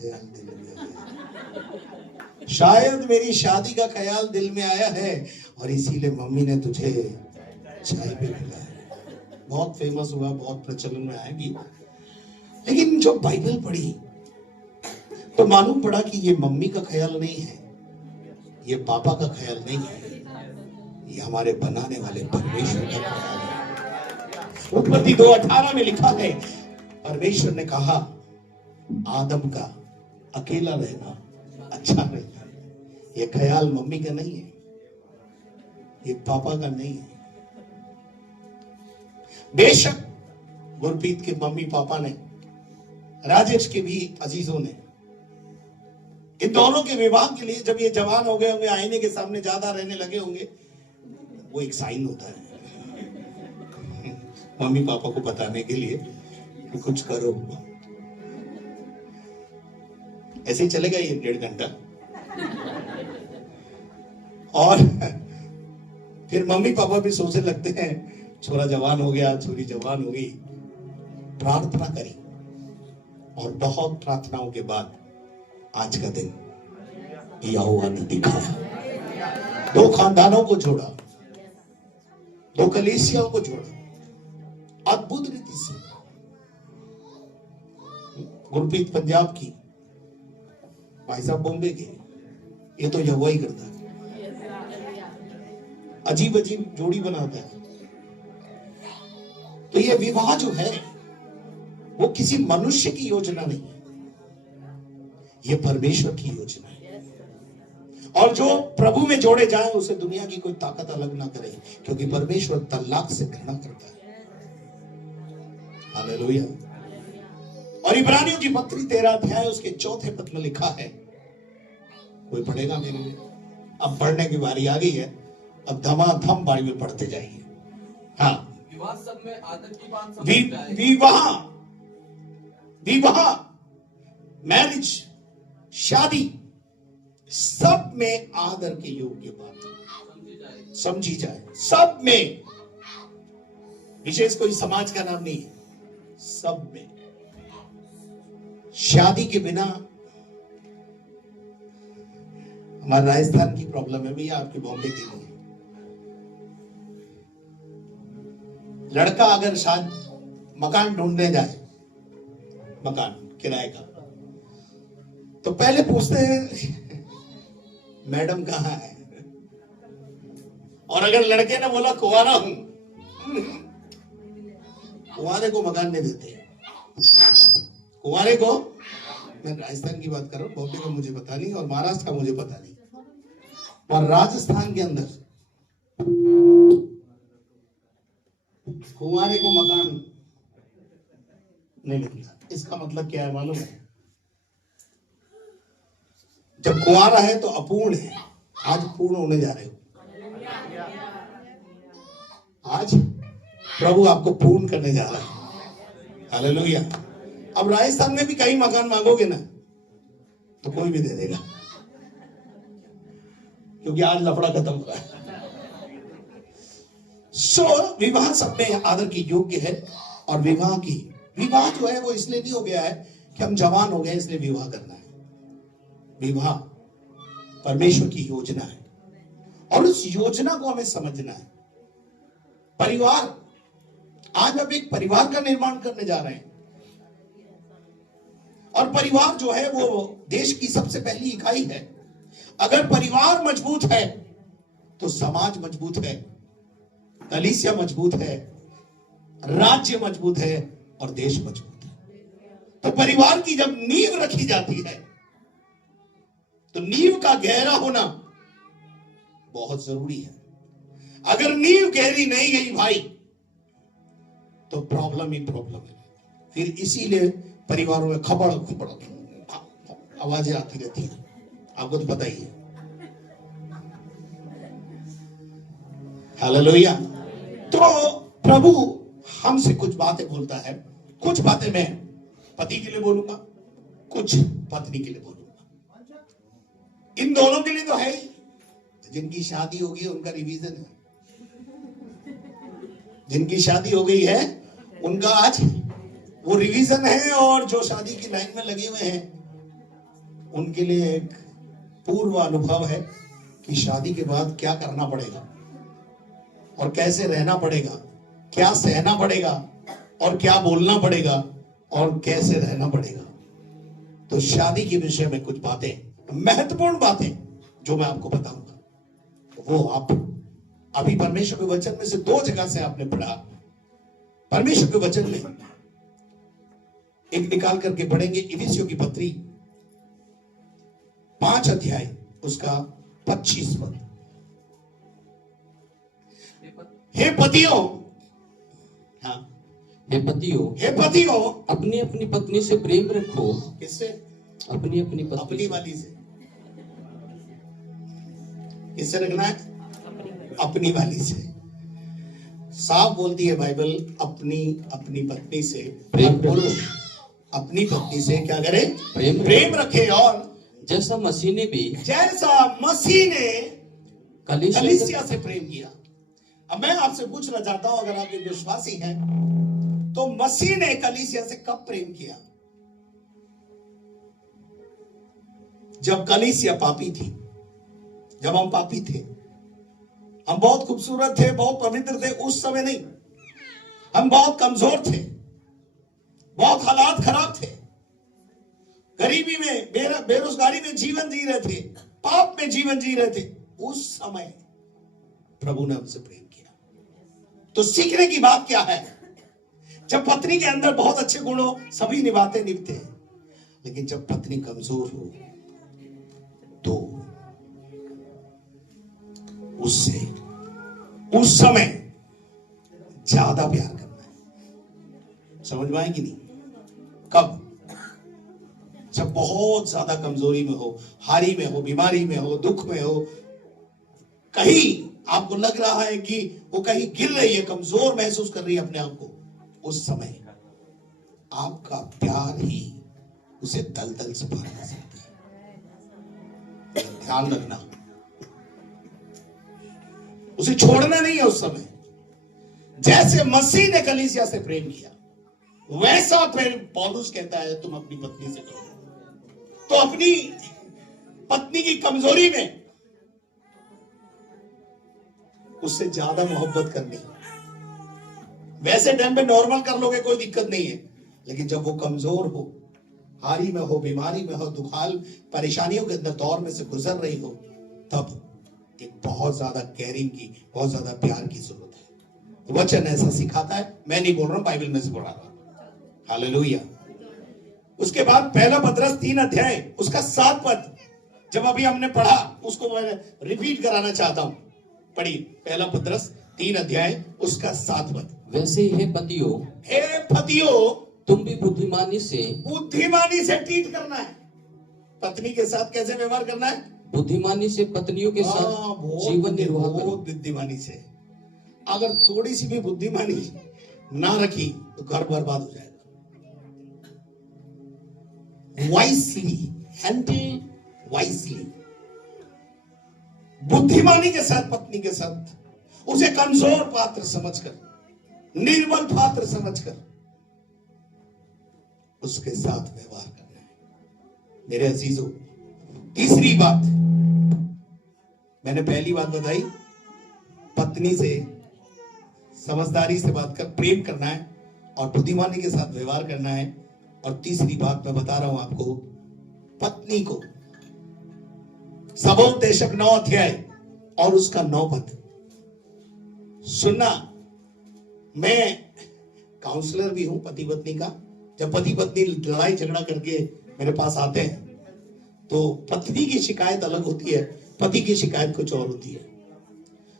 ख्याल दिल में आया, शायद मेरी शादी का ख्याल दिल में आया है और इसीलिए मम्मी ने तुझे चाय पे बुलाया। बहुत फेमस हुआ, बहुत प्रचलन में आएगी। लेकिन जब बाइबल पढ़ी तो मालूम पड़ा कि ये मम्मी का ख्याल नहीं है, ये पापा का ख्याल नहीं है, ये हमारे बनाने वाले परमेश्वर का ख्याल है। उत्पत्ति 2:18 में लिखा है, परमेश्वर ने कहा आदम का अकेला रहना अच्छा नहीं है। ये ख्याल मम्मी का नहीं है, ये पापा का नहीं है। बेशक गुरप्रीत के मम्मी पापा ने, राजेश के भी अजीजों ने, इन दोनों के विवाह के लिए जब ये जवान हो गए होंगे, आईने के सामने ज्यादा रहने लगे होंगे, वो एक साइन होता है मम्मी पापा को बताने के लिए कि कुछ करो। ऐसे ही चलेगा ये 1.5 घंटा और फिर मम्मी पापा भी सोचने लगते हैं छोरा जवान हो गया, छोरी जवान हो गई। प्रार्थना करी और बहुत प्रार्थनाओं के बाद आज का दिन यहोवा ने दिखाया। 2 खानदानों को जोड़ा, 2 कलीसियाओं को जोड़ा अद्भुत रीति से। गुरप्रीत पंजाब की, भाई साहब बॉम्बे के, ये तो यहोवा ही करता है। अजीब अजीब जोड़ी बनाता है। तो ये विवाह जो है वो किसी मनुष्य की योजना नहीं है, ये परमेश्वर की योजना है। और जो प्रभु में जोड़े जाए उसे दुनिया की कोई ताकत अलग ना करे, क्योंकि परमेश्वर तलाक से घृणा करता है। हालेलुया। और इब्रानियों की पत्री 13 अध्याय उसके 4 पद में लिखा है, कोई पढ़ेगा मेरे लिए? अब पढ़ने की बारी आ गई है, अब धमाधम बाइबल पढ़ते जाइए। हाँ, विवाह सब में आदर की बात समझ जाए। विवाह मैरिज, शादी, सब में आदर के योग्य बात समझी जाए। सब में, विशेष कोई समाज का नाम नहीं है, सब में। शादी के बिना, हमारे राजस्थान की प्रॉब्लम है भैया, आपके बॉम्बे की नहीं। लड़का अगर शायद मकान ढूंढने जाए, मकान किराए का, तो पहले पूछते हैं मैडम कहाँ है। और अगर लड़के ने बोला कुंवारा हूं, कुंवारे को मकान नहीं देते। कुंवारे को, मैं राजस्थान की बात कर रहा हूँ, बॉम्बे का मुझे पता नहीं और महाराष्ट्र का मुझे पता नहीं, और राजस्थान के अंदर कुंवारे को मकान नहीं मिलता। इसका मतलब क्या है मालूम है? जब कुंवारा है तो अपूर्ण है। आज पूर्ण होने जा रहे हो। आज प्रभु आपको पूर्ण करने जा रहा है। हालेलुया। अब राजस्थान में भी कहीं मकान मांगोगे ना तो कोई भी दे देगा, क्योंकि आज लफड़ा खत्म हो रहा है। विवाह सब में आदर की योग्य है। और विवाह जो है वो इसलिए नहीं हो गया है कि हम जवान हो गए इसलिए विवाह करना है। विवाह परमेश्वर की योजना है और उस योजना को हमें समझना है। परिवार, आज हम एक परिवार का निर्माण करने जा रहे हैं, और परिवार जो है वो देश की सबसे पहली इकाई है। अगर परिवार मजबूत है तो समाज मजबूत है, कलीसिया मजबूत है, राज्य मजबूत है और देश मजबूत है। तो परिवार की जब नींव रखी जाती है तो नींव का गहरा होना बहुत जरूरी है। अगर नींव गहरी नहीं गई भाई तो प्रॉब्लम ही प्रॉब्लम है। फिर इसीलिए परिवारों में खबड़ खबड़ आवाजें आती रहती हैं, आपको तो पता ही है। हालेलुया। तो प्रभु हमसे कुछ बातें बोलता है। कुछ बातें मैं पति के लिए बोलूंगा, कुछ पत्नी के लिए बोलूंगा। इन दोनों के लिए तो है ही, जिनकी शादी हो गई उनका रिवीजन है। जिनकी शादी हो गई है उनका आज वो रिवीजन है, और जो शादी की लाइन में लगे हुए हैं उनके लिए एक पूर्व अनुभव है कि शादी के बाद क्या करना पड़ेगा और कैसे रहना पड़ेगा, क्या सहना पड़ेगा और क्या बोलना पड़ेगा और कैसे रहना पड़ेगा। तो शादी के विषय में कुछ बातें, महत्वपूर्ण बातें जो मैं आपको बताऊंगा, वो आप अभी परमेश्वर के वचन में से 2 जगह से आपने पढ़ा। परमेश्वर के वचन में एक निकाल करके पढ़ेंगे, इफिसियों की पत्री 5 अध्याय उसका 25 पद। हे पतियों, हाँ, हे पतियों, हे पतियों, अपनी अपनी पत्नी से प्रेम रखो। किससे? अपनी अपनी पत्नी अपनी वाली से। किससे रखना है? अपनी वाली से। साफ बोलती है बाइबल, अपनी अपनी पत्नी से प्रेम पुरुष अपनी पत्नी से क्या करे? प्रेम रखे। और जैसा मसीह ने भी जैसा मसीह ने कलीसिया से से प्रेम किया। अब मैं आपसे पूछना चाहता हूं, अगर आप एक विश्वासी हैं तो मसीह ने कलीसिया से कब प्रेम किया? जब कलीसिया पापी थी, जब हम पापी थे। हम बहुत खूबसूरत थे, बहुत पवित्र थे उस समय नहीं। हम बहुत कमजोर थे, बहुत हालात खराब थे, गरीबी में, बेरोजगारी में जीवन जी रहे थे, पाप में जीवन जी रहे थे। उस समय प्रभु ने हमसे प्रेम किया। तो सीखने की बात क्या है? जब पत्नी के अंदर बहुत अच्छे गुण हो, सभी निभाते निभते हैं, लेकिन जब पत्नी कमजोर हो तो उससे उस समय ज्यादा प्यार करना है। समझ में आएगी नहीं? कब? जब बहुत ज्यादा कमजोरी में हो, हारी में हो, बीमारी में हो, दुख में हो, कहीं आपको लग रहा है कि वो कहीं गिर रही है, कमजोर महसूस कर रही है अपने आप को, उस समय आपका प्यार ही उसे दलदल से पार कर सकता है। ध्यान रखना, उसे छोड़ना नहीं है उस समय। जैसे मसीह ने कलीसिया से प्रेम किया, वैसा प्रेम पौलुस कहता है तुम अपनी पत्नी से करो। तो अपनी पत्नी की कमजोरी में उससे ज्यादा मोहब्बत करनी। वैसे टाइम पे नॉर्मल कर लोगे, कोई दिक्कत नहीं है, लेकिन जब वो कमजोर हो, हारी में हो, बीमारी में हो, दुखाल परेशानियों के अंदर दौर में से गुजर रही हो, तब एक बहुत ज्यादा केयरिंग की, बहुत ज्यादा प्यार की जरूरत है। वचन ऐसा सिखाता है, मैं नहीं बोल रहा हूं, बाइबल में से पढ़ा रहा हूं। हालेलुया। उसके बाद पहला पतरस 3 अध्याय उसका 7 पद, जब अभी हमने पढ़ा उसको मैं रिपीट कराना चाहता हूं। पढ़िए, पहला पतरस 3 अध्याय उसका 7 पद। वैसे ही हे पतियों, तुम भी बुद्धिमानी से ट्रीट करना है। पत्नी के साथ कैसे व्यवहार करना है? बुद्धिमानी से पत्नियों के साथ जीवन निर्वाह करो। बुद्धिमानी से। अगर थोड़ी सी भी बुद्धिमानी ना रखी तो घर बर्बाद हो जाएगा। वाइसली हैंडल, वाइसली, बुद्धिमानी के साथ पत्नी के साथ, उसे कमजोर पात्र समझकर, निर्बल पात्र समझकर उसके साथ व्यवहार करना है। मेरे अजीजों, तीसरी बात, मैंने पहली बात बताई, पत्नी से समझदारी से बात कर, प्रेम करना है और बुद्धिमानी के साथ व्यवहार करना है। और तीसरी बात मैं बता रहा हूं आपको, पत्नी को सबोपदेशक 9 अध्याय और उसका 9 पद सुनना। मैं काउंसलर भी हूं पति पत्नी का। जब पति पत्नी लड़ाई झगड़ा करके मेरे पास आते हैं तो पत्नी की शिकायत अलग होती है, पति की शिकायत कुछ और होती है।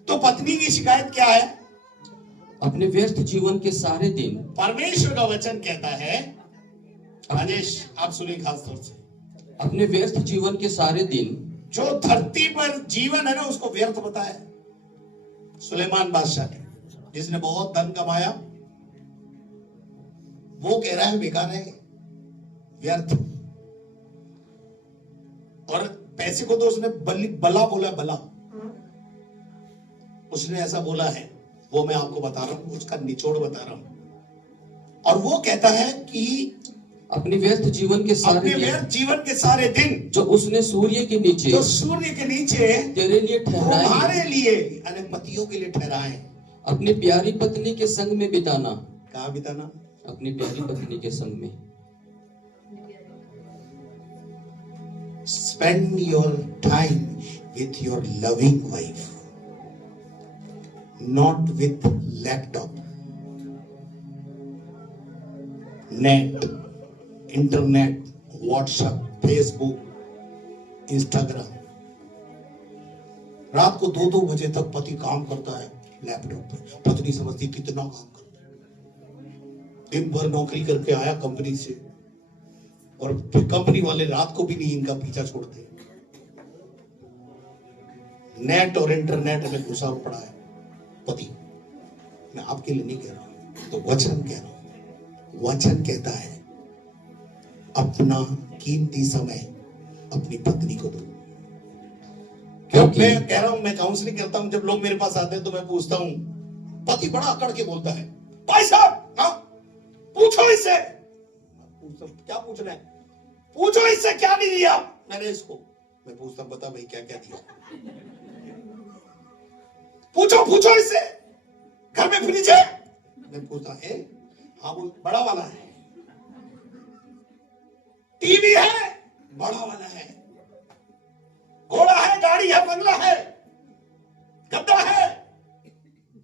तो पत्नी की शिकायत क्या है? अपने व्यस्त जीवन के सारे दिन, परमेश्वर का वचन कहता है, राजेश आप सुनिए खास तौर से, अपने व्यस्त जीवन के सारे दिन, जो धरती पर जीवन है ना उसको व्यर्थ बताया। सुलेमान बादशाह ने, जिसने बहुत धन कमाया, वो कह रहा है बेकार है, व्यर्थ। और पैसे को तो उसने बला बोला, बला उसने ऐसा बोला है, वो मैं आपको बता रहा हूं, उसका निचोड़ बता रहा हूं। और वो कहता है कि अपने व्यर्थ जीवन के सारे अपने दिन व्यर्थ जीवन के सारे दिन जो उसने सूर्य के नीचे जो सूर्य के नीचे तेरे लिए ठहराए तुम्हारे लिए यानी पतियों के लिए ठहराए, अपनी प्यारी पत्नी के संग में बिताना। कहाँ बिताना? अपनी प्यारी पत्नी के संग में। Spend your time with your loving wife, not with laptop, net, internet, WhatsApp, Facebook, Instagram। रात को 2-2 बजे तक पति काम करता है लैपटॉप पे, पत्नी समझती कितना काम करता है। दिन भर नौकरी करके आया कंपनी से, और फिर कंपनी वाले रात को भी नहीं इनका पीछा छोड़ते। नेट और इंटरनेट में घुसा पड़ा है पति। मैं आपके लिए नहीं कह रहा हूं, तो वचन कह रहा हूं। वचन कहता है अपना कीमती समय अपनी पत्नी को दो। क्योंकि मैं कह रहा हूं, मैं काउंसलिंग करता हूं, जब लोग मेरे पास आते हैं तो मैं पूछता हूं, पति बड़ा अकड़ के बोलता है, भाई साहब हाँ पूछो इससे। क्या पूछना है? पूछो इससे क्या नहीं दिया मैंने इसको। मैं पूछता बता भाई क्या क्या दिया, पूछो इससे। घर में फ्रिज है? मैं पूछता है हाँ वो बड़ा वाला है। टीवी है? बड़ा वाला है। घोड़ा है, गाड़ी है, बंगला है, गद्दा है,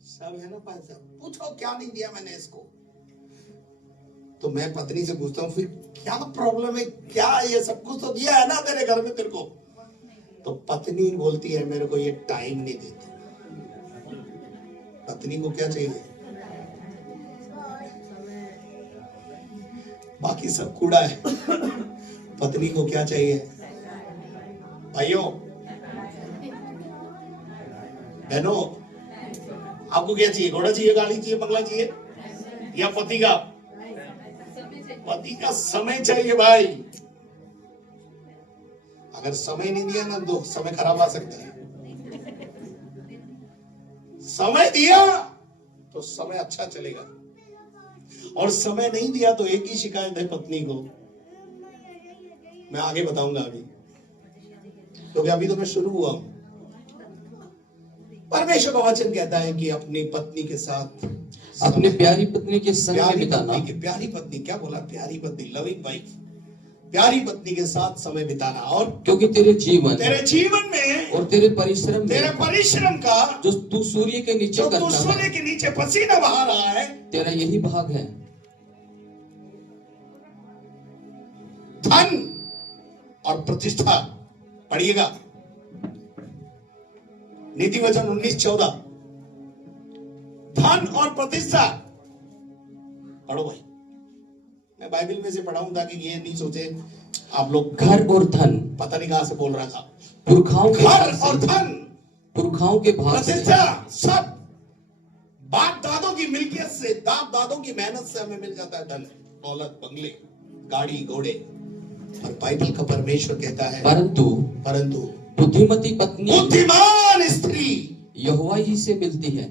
सब है ना भाई साहब। पूछो क्या नहीं दिया मैंने इसको। तो मैं पत्नी से पूछता हूँ फिर क्या प्रॉब्लम है, क्या ये सब कुछ तो दिया है ना तेरे घर में तेरे को। तो पत्नी बोलती है मेरे को ये टाइम नहीं देती। पत्नी को क्या चाहिए? बाकी सब कूड़ा है, पत्नी को क्या चाहिए? भाइयों बहनों, आपको क्या चाहिए? घोड़ा चाहिए, गाड़ी चाहिए, बंगला चाहिए, या पति का? पति का समय चाहिए भाई। अगर समय नहीं दिया ना तो समय खराब आ सकता है। समय दिया तो समय अच्छा चलेगा, और समय नहीं दिया तो एक ही शिकायत है पत्नी को। मैं आगे बताऊंगा अभी, क्योंकि अभी तो मैं शुरू हुआ हूं। परमेश्वर का वचन कहता है कि अपनी पत्नी के साथ, अपनी प्यारी पत्नी के संग में बिताना। प्यारी पत्नी क्या बोला? प्यारी पत्नी, लविंग वाइफ, प्यारी पत्नी के साथ समय बिताना। और क्योंकि तेरे जीवन में और तेरे परिश्रम का जो तू सूर्य के नीचे करता है, सूर्य के नीचे पसीना बहा रहा है, तेरा यही भाग है। धन और प्रतिष्ठा, पढ़िएगा नीति वचन 19:14। धन और प्रतिष्ठा पढ़ो भाई। मैं बाइबल में से पढ़ा हूं ताकि ये नहीं सोचे आप लोग घर और धन, पता नहीं कहां से बोल रहा था। पुरखाओं के घर और धन, पुरखाओं के भाग से, प्रतिष्ठा, सब बाप दादों की मिल्कियत से, बाप दादों की मेहनत से हमें मिल जाता है। धन, दौलत, बंगले, गाड़ी, घोड़े। और बाइबल का परमेश्वर कहता है परंतु बुद्धिमती पत्नी, बुद्धिमान स्त्री यहोवा ही से मिलती है।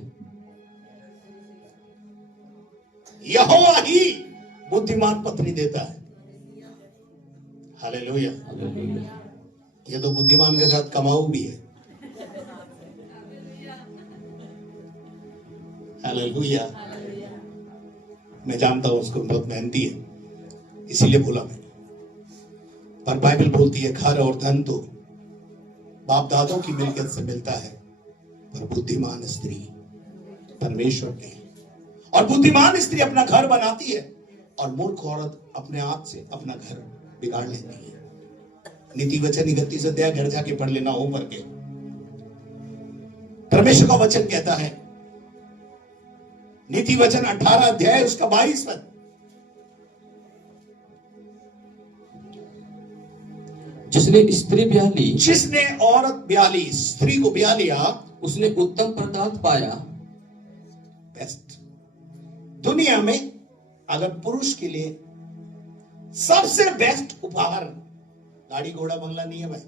यहोवा ही बुद्धिमान पत्नी देता है। हालेलुया। ये तो बुद्धिमान के साथ कमाऊ भी है। हालेलुया। मैं जानता हूं उसको, बहुत मेहनती है, इसीलिए बोला मैं। पर बाइबल बोलती है घर और धन तो बाप दादों की मिल्कियत से मिलता है, पर बुद्धिमान स्त्री परमेश्वर के। और बुद्धिमान स्त्री अपना घर बनाती है, और मूर्ख औरत अपने आप से अपना घर बिगाड़ लेती है। नीति वचन 31 अध्याय घर जाके पढ़ लेना हो पढ़ के। परमेश्वर का वचन कहता है, नीति वचन 18 अध्याय उसका 22 पद, जिसने औरत ब्याह ली, स्त्री को ब्याह लिया, उसने उत्तम पदार्थ पाया। बेस्ट। दुनिया में अगर पुरुष के लिए सबसे बेस्ट उपहार गाड़ी घोड़ा बंगला नहीं है भाई,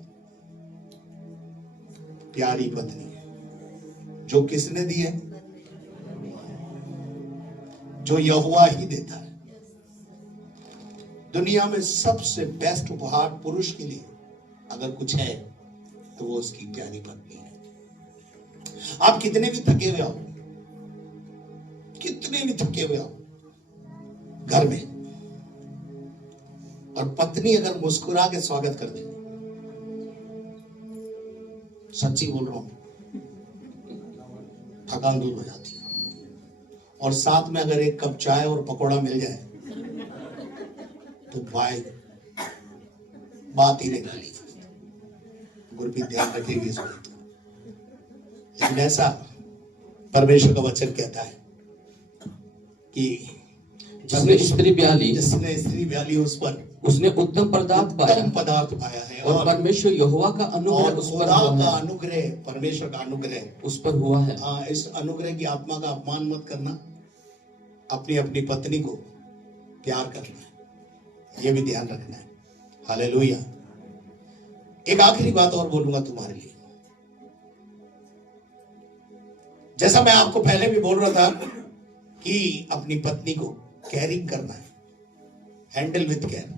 प्यारी पत्नी है। जो किसने दी है? जो यहोवा ही देता है। दुनिया में सबसे बेस्ट उपहार पुरुष के लिए अगर कुछ है तो वो उसकी प्यारी पत्नी है। आप कितने भी थके हुए हो, कितने भी थके हुए हो घर में, और पत्नी अगर मुस्कुरा के स्वागत कर दे, सच्ची बोल रहा हूं, थकान दूर हो जाती है। और साथ में अगर एक कप चाय और पकौड़ा मिल जाए तो भाई बात ही निकाली। गुरप्रीत ध्यान रखेगी इस बात का। लेकिन ऐसा परमेश्वर का वचन कहता है कि जिसने स्त्री ब्याली उस पर उसने उत्तम पदार्थ पाया है, और परमेश्वर यहोवा का अनुग्रह उस पर हुआ है। अनुग्रह, परमेश्वर का अनुग्रह उस पर हुआ है। हाँ, इस अनुग्रह की आत्मा का अपमान मत करना, अपनी अपनी पत्नी को प्यार करना है, ये भी ध्यान रखना है। हालेलुया। एक आखिरी बात और बोलूंगा तुम्हारे लिए। जैसा मैं आपको पहले भी बोल रहा था कि अपनी पत्नी को केयरिंग करना है, हैंडल विथ केयर।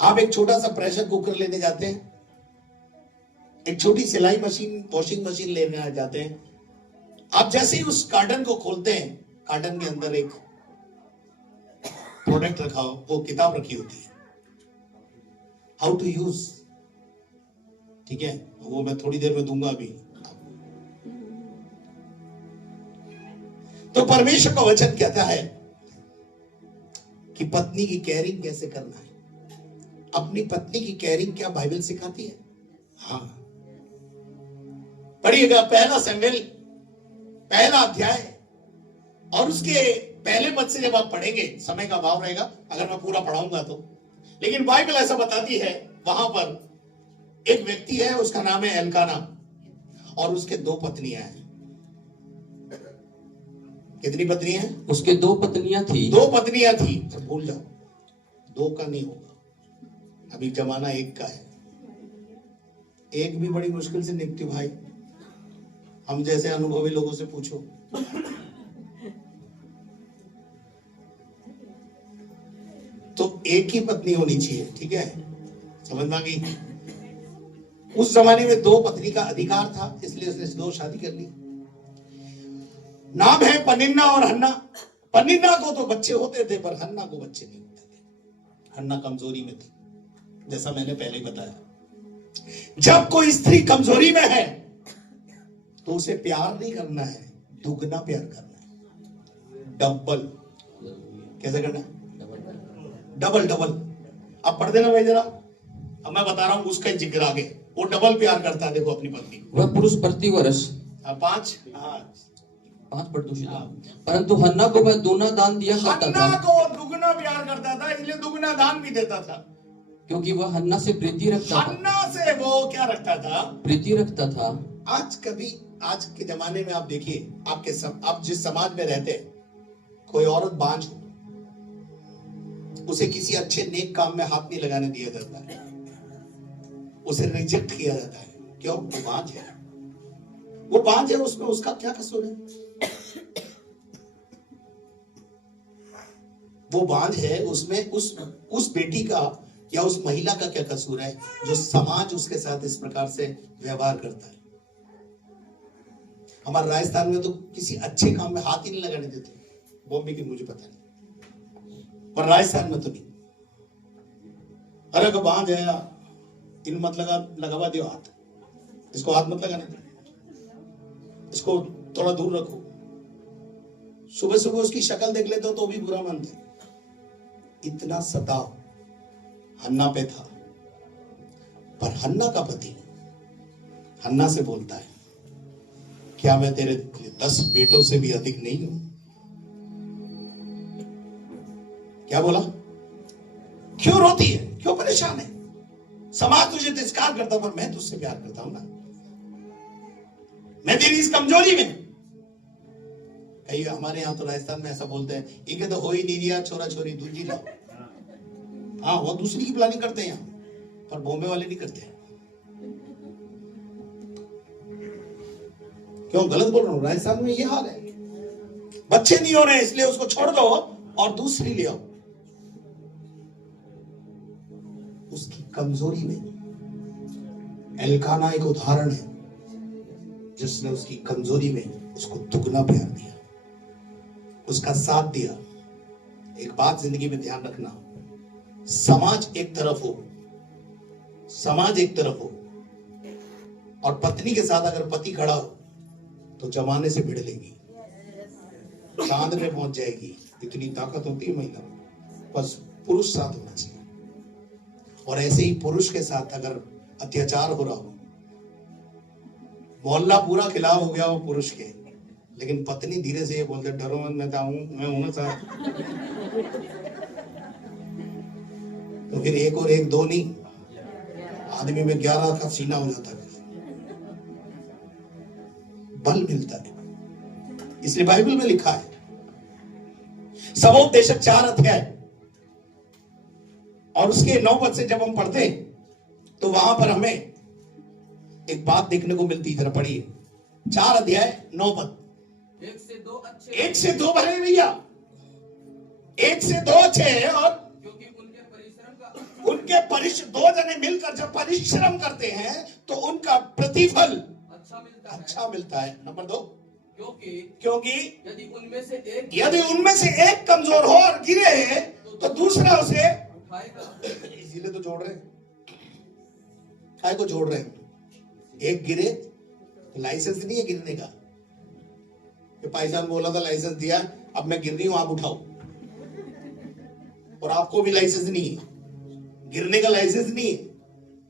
आप एक छोटा सा प्रेशर कुकर लेने जाते हैं, एक छोटी सिलाई मशीन, वॉशिंग मशीन लेने जाते हैं, आप जैसे ही उस कार्टन को खोलते हैं, कार्टन के अंदर एक प्रोडक्ट रखा हो, वो किताब रखी होती है, हाउ टू यूज, ठीक है, वो मैं थोड़ी देर में दूंगा अभी। तो परमेश्वर का वचन कहता है कि पत्नी की केयरिंग कैसे करना है। अपनी पत्नी की केयरिंग क्या बाइबल सिखाती है? हाँ, पढ़िएगा पहला शमूएल पहला अध्याय, और उसके पहले पद से जब आप पढ़ेंगे, समय का अभाव रहेगा अगर मैं पूरा पढ़ाऊंगा तो, लेकिन बाइबल ऐसा बताती है, वहां पर एक व्यक्ति है, उसका नाम है एल्काना, और उसके दो पत्नियां हैं। कितनी पत्नी है? उसके दो पत्नियां थी। दो पत्नियां थी। तो भूल जाओ, दो का नहीं होगा, अभी जमाना एक का है। एक भी बड़ी मुश्किल से निपटी भाई, हम जैसे अनुभवी लोगों से पूछो। तो एक ही पत्नी होनी चाहिए, ठीक है, समझ में आ गई? उस जमाने में दो पत्नी का अधिकार था, इसलिए उसने दो शादी कर ली। नाम है पनिन्ना और हन्ना। पनिन्ना को तो बच्चे होते थे, पर हन्ना को बच्चे नहीं होते थे। हन्ना कमजोरी में थी, जैसा मैंने पहले ही बताया। जब कोई स्त्री कमजोरी में है तो उसे प्यार नहीं करना है, दुगना प्यार करना है, डबल। कैसे करना है? Double double. अब पढ़ देना भाई जरा, अब मैं बता रहा हूं उसका जिक्र आगे। वो डबल प्यार करता है, देखो अपनी पत्नी। वह पुरुष प्रति वर्ष 5 प्रदूषित, परंतु हन्ना को वह दूना दान दिया करता था। हन्ना को दुगना प्यार करता था, इसलिए दुगना दान भी देता था, क्योंकि वह हन्ना से प्रीति रखता था। हन्ना से वो क्या रखता था? प्रीति रखता था। आज के जमाने में आप देखिए, आप जिस समाज में रहते हैं, कोई औरत बांझ हो, उसे किसी अच्छे नेक काम में हाथ नहीं लगाने दिया जाता है, उसे रिजेक्ट किया जाता है। क्यों? वो बांझ है। वो बांझ है, उसमें उसका क्या कसूर है? वो बांझ है, उसमें उस बेटी का या उस महिला का क्या कसूर है जो समाज उसके साथ इस प्रकार से व्यवहार करता है? हमारे राजस्थान में तो किसी अच्छे काम में हाथ ही नहीं लगाने देते, बॉम्बे की मुझे पता नहीं, पर राजस्थान में तो नहीं। अरे को बांझ है, इन मत लगावा दियो हाथ, इसको हाथ मत लगाने दो, इसको थोड़ा दूर रखो। सुबह सुबह उसकी शक्ल देख लेते हो तो भी बुरा मानते। इतना सताव हन्ना पे था, पर हन्ना का पति हन्ना से बोलता है, क्या मैं तेरे 10 बेटों से भी अधिक नहीं हूं? क्या बोला? क्यों रोती है? क्यों परेशान है? समाज तुझे तिरस्कार करता, पर मैं तुझसे प्यार करता हूं ना, मैं तेरी इस कमजोरी में। कई हमारे यहां तो राजस्थान में ऐसा बोलते हैं, ये तो हो ही नहीं रिया, छोरा छोरी दूजी ला। हाँ, वो दूसरी की प्लानिंग करते हैं यहां, पर बॉम्बे वाले नहीं करते। क्यों गलत बोल रहा हूं? राजस्थान में ये हाल है, बच्चे नहीं हो रहे इसलिए उसको छोड़ दो, और दूसरी ले आओ। उसकी कमजोरी में एल्काना एक उदाहरण है जिसने उसकी कमजोरी में उसको दुगना प्यार दिया, उसका साथ दिया। एक बात जिंदगी में ध्यान रखना, समाज एक तरफ हो, समाज एक तरफ हो और पत्नी के साथ अगर पति खड़ा हो तो जमाने से भिड़ लेगी, चांद में पहुंच जाएगी। इतनी ताकत होती है महिला, बस पुरुष साथ होना चाहिए। और ऐसे ही पुरुष के साथ अगर अत्याचार हो रहा हो, मोहल्ला पूरा खिलाफ हो गया हो पुरुष के, लेकिन पत्नी धीरे से ये बोलते डरो मत, मैं हूं ना साथ, तो फिर एक और एक दो नहीं, आदमी में 11 का सीना हो जाता है, बल मिलता है। इसलिए बाइबल में लिखा है, सबोपदेशक 4 अध्याय और उसके 9 पद से जब हम पढ़ते हैं तो वहां पर हमें एक बात देखने को मिलती, जरा पढ़िए 4 अध्याय 9 पद। 1 से 2 अच्छे, 1 से 2 भरे भैया, 1 से 2 अच्छे हैं। और क्योंकि उनके परिश्रम का दो जने मिलकर जब परिश्रम करते हैं तो उनका प्रतिफल अच्छा मिलता है। नंबर 2, क्योंकि यदि उनमें से एक कमजोर हो और गिरे तो दूसरा उसे उठाएगा। इसीलिए तो जोड़ रहे हैं, काय को जोड़ रहे हैं? एक गिरे तो लाइसेंस नहीं है गिरने का, ये पाईजान बोला था लाइसेंस दिया, अब मैं गिर रही हूं आप उठाओ, और आपको भी लाइसेंस नहीं है, गिरने का लाइसेंस नहीं है।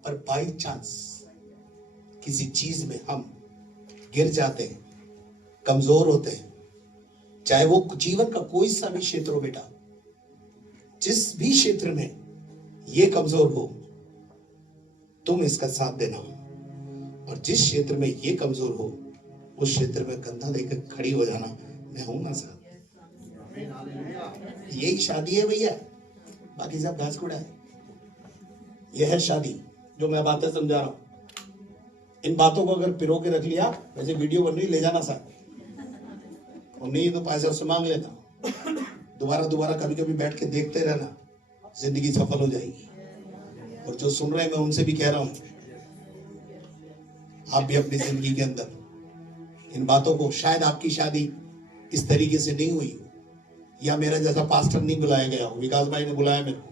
पर बाई चांस किसी चीज में हम गिर जाते हैं, कमजोर होते हैं, चाहे वो जीवन का कोई सा भी क्षेत्र हो बेटा, जिस भी क्षेत्र में ये कमजोर हो तुम इसका साथ देना, और जिस क्षेत्र में ये कमजोर हो उस क्षेत्र में कंधा देकर खड़ी हो जाना, मैं हूं ना साथ। यही शादी है भैया, बाकी सब घास कुड़ा है। यह है शादी जो मैं बातें समझा रहा हूं। इन बातों को अगर पिरो के रख लिया, वैसे वीडियो बन रही, ले जाना साथ, और नहीं तो पैसे से मांग लेना। दोबारा कभी कभी बैठ के देखते रहना, जिंदगी सफल हो जाएगी। और जो सुन रहे हैं मैं उनसे भी कह रहा हूं, आप भी अपनी जिंदगी के अंदर इन बातों को, शायद आपकी शादी इस तरीके से नहीं हुई या मेरा जैसा पास्टर नहीं बुलाया गया हो, विकास भाई ने बुलाया मेरे को।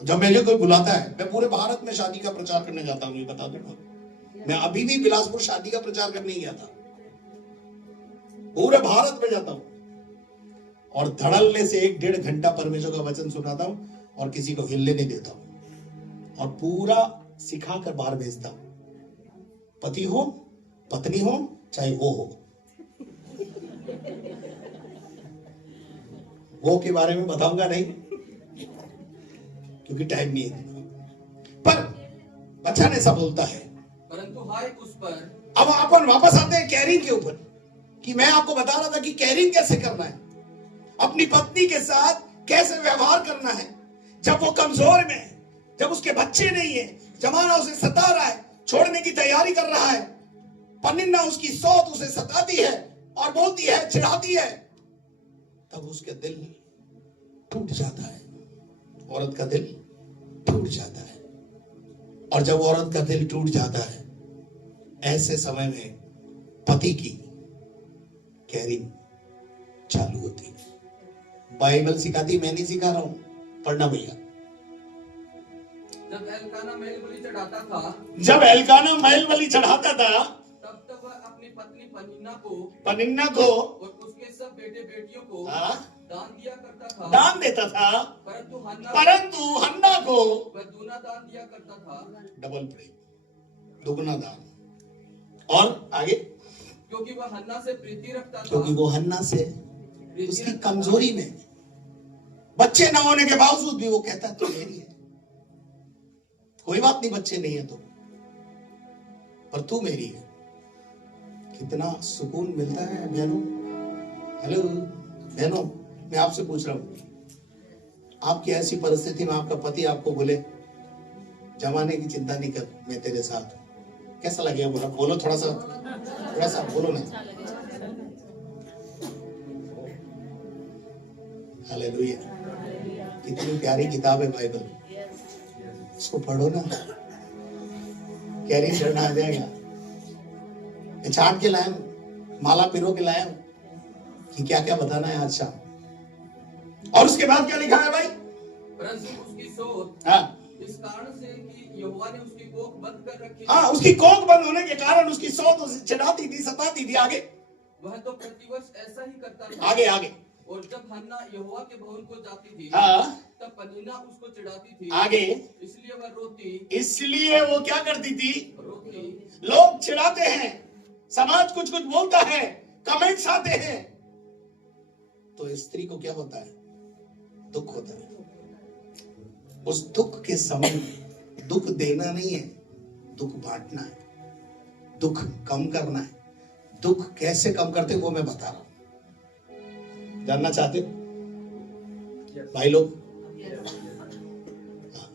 जब मुझे कोई बुलाता है, मैं पूरे भारत में शादी का प्रचार करने जाता हूं, ये बता दूंगा। मैं अभी भी बिलासपुर शादी का प्रचार करने ही गया था, पूरे भारत में जाता हूं और धड़ल्ले से 1-1.5 घंटा परमेश्वर का वचन सुनाता हूं और किसी को हिलने नहीं देता हूं, और पूरा सिखाकर बाहर भेजता हूं। पति हो पत्नी हो चाहे वो के बारे में बताऊंगा नहीं क्योंकि टाइम नहीं है। पर बच्चा ने सब बोलता है, परंतु हाय उस पर। अब अपन वापस आते हैं कैरिंग के ऊपर, कि मैं आपको बता रहा था कि कैरिंग कैसे करना है, अपनी पत्नी के साथ कैसे व्यवहार करना है जब वो कमजोर में है, जब उसके बच्चे नहीं है, जमाना उसे सता रहा है, छोड़ने की तैयारी कर रहा है, पनिन्ना उसकी सौत उसे सताती है और बोलती है, चिढ़ाती है, तब उसके दिल टूट जाता है, औरत का दिल टूट जाता है। और जब औरत का दिल टूट जाता है, ऐसे समय में पति की कैरिंग चालू होती है। बाइबल सिखाती, मैं नहीं सिखा रहा हूं, पढ़ना भैया। जब एल्काना मैल बलि चढ़ाता था, तब वह अपनी पत्नी पनिन्ना को और उसके सब बेटे बेटियों को दान दिया करता था, दान देता था। परंतु हन्ना को वह दूना दान दिया करता था, डबल प्रेम, दुगना दान। और आगे, क्योंकि वह हन्ना से प्रीति रखता था, क्योंकि वो हन्ना से उसकी कमजोरी में, बच्चे न होने के बावजूद भी वो कहता तू मेरी है, कोई बात नहीं बच्चे नहीं है तो, पर तू मेरी है। कितना सुकून मिलता है बहनों। हेलो बहनों, मैं आपसे पूछ रहा हूं, आपकी ऐसी परिस्थिति में आपका पति आपको बोले जमाने की चिंता नहीं कर, मैं तेरे साथ हूं, कैसा लगेगा? बोलो थोड़ा सा बोलो ना। हालेलुया। कितनी प्यारी किताब है बाइबल, इसको पढ़ो ना, कैरी चढ़ना आ जाएगा। छाट के लाया हूं, माला पिरो के लाया हूं कि क्या क्या बताना है आज शाम। और उसके बाद क्या लिखा है भाई? परंतु उसकी सोच हाँ, इस कारण से कि यहोवा ने उसकी कोख बंद कर रखी, हाँ, उसकी कोख बंद होने के कारण उसकी सोच उसे चिढ़ाती थी, सताती थी। आगे वह तो प्रतिवर्ष ऐसा ही करता था। आगे आगे और जब हन्ना यहोवा के भवन को जाती थी, हाँ, तब पनीना उसको चिढ़ाती थी। आगे इसलिए वह रोती, इसलिए वो क्या करती थी? रोती। लोग चिढ़ाते हैं, समाज कुछ कुछ बोलता है, कमेंट्स आते हैं, तो स्त्री को क्या होता है? दुख होता है। उस दुख के समय में दुख देना नहीं है, दुख बांटना है, दुख कम करना है। दुख कैसे कम करते वो मैं बता रहा हूं। जानना चाहते हो भाई लोग?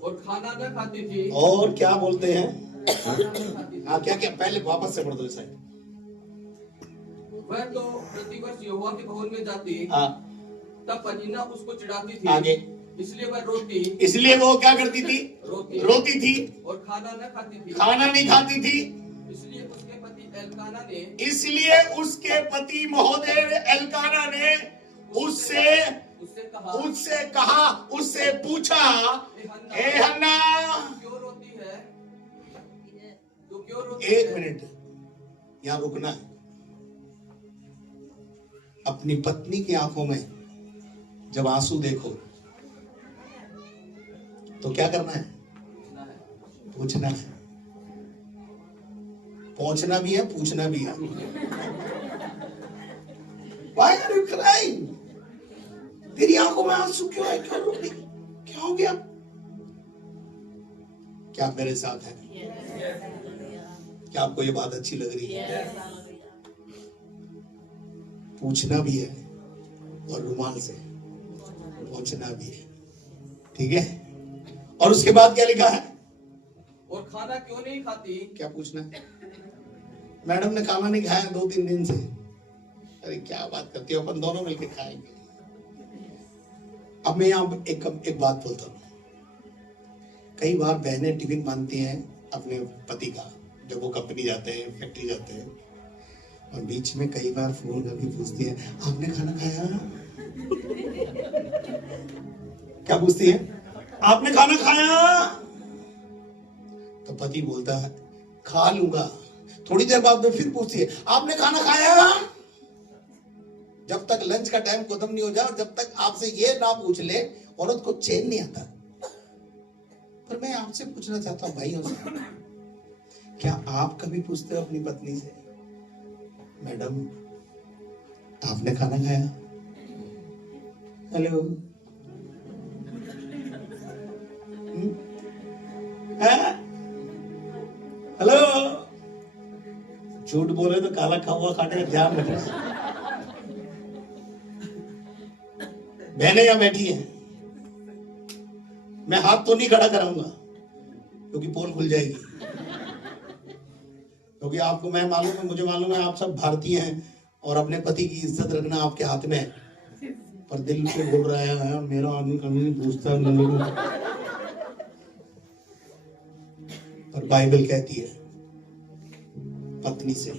और खाना न खाती थी। और क्या बोलते हैं? खाना न खाती थी। हाँ, क्या क्या? पहले वापस से पढ़ दो इस साइड। वह तो प्रतिवर्ष यहोवा के भवन में जाती, हाँ, तब पनीना उसको चिढ़ाती थी। आगे इसलिए वह रोती, इसलिए वो क्या करती थी? रोती थी और खाना न खाती थी। खाना नहीं खाती थी। इसलिए उसके पति एल्काना ने, इसलिए उसके पति महोदय एल्काना ने उससे कहा, उससे पूछा, हे हन्ना, क्यों रोती है? तू क्यों रोती एक है? मिनट यहां रुकना है। अपनी पत्नी की आंखों में जब आंसू देखो तो क्या करना है? पूछना है। पहुंचना भी है, पूछना भी है। Why are you crying? तेरी आंखों में आंसू क्यों है? क्यों रुक गई? क्या हो गया? क्या आप मेरे साथ हैं? क्या आपको ये बात अच्छी लग रही है? पूछना भी है और रुमाल से पहुंचना भी है, ठीक है? और उसके बाद क्या लिखा है? और खाना क्यों नहीं खाती? क्या पूछना है? मैडम ने खाना नहीं खाया 2-3 दिन से। अरे क्या बात करती हो, अपन दोनों मिलकर खाएंगे। अब मैं यहाँ एक बात बोलता हूँ। कई बार बहनें टिफिन बांधती हैं अपने पति का, जब वो कंपनी जाते हैं, फैक्ट्री जाते हैं, और बीच में कई बार फोन करके पूछती है, आपने खाना खाया? क्या पूछती है? आपने खाना खाया? तो पति बोलता है, खा लूंगा। थोड़ी देर बाद में फिर पूछती है, आपने खाना खाया? जब तक लंच का टाइम खत्म नहीं हो जाए और जब तक आपसे ये ना पूछ ले, औरत को चैन नहीं आता। पर मैं आपसे पूछना चाहता हूं भाइयों से, क्या आप कभी पूछते हो अपनी पत्नी से, मैडम आपने खाना खाया? Hello, hello. झूठ बोले तो काला खावा खाने का ध्यान रखना। बहनें यहां बैठी हैं, मैं हाथ तो नहीं खड़ा कराऊंगा क्योंकि पोल खुल जाएगी। क्योंकि आपको मैं मालूम है, मुझे मालूम है आप सब भारतीय हैं और अपने पति की इज्जत रखना आपके हाथ में है। पर दिल से बोल रहा है, मेरा आदमी कभी नहीं पूछता। पर बाइबल कहती है पत्नी से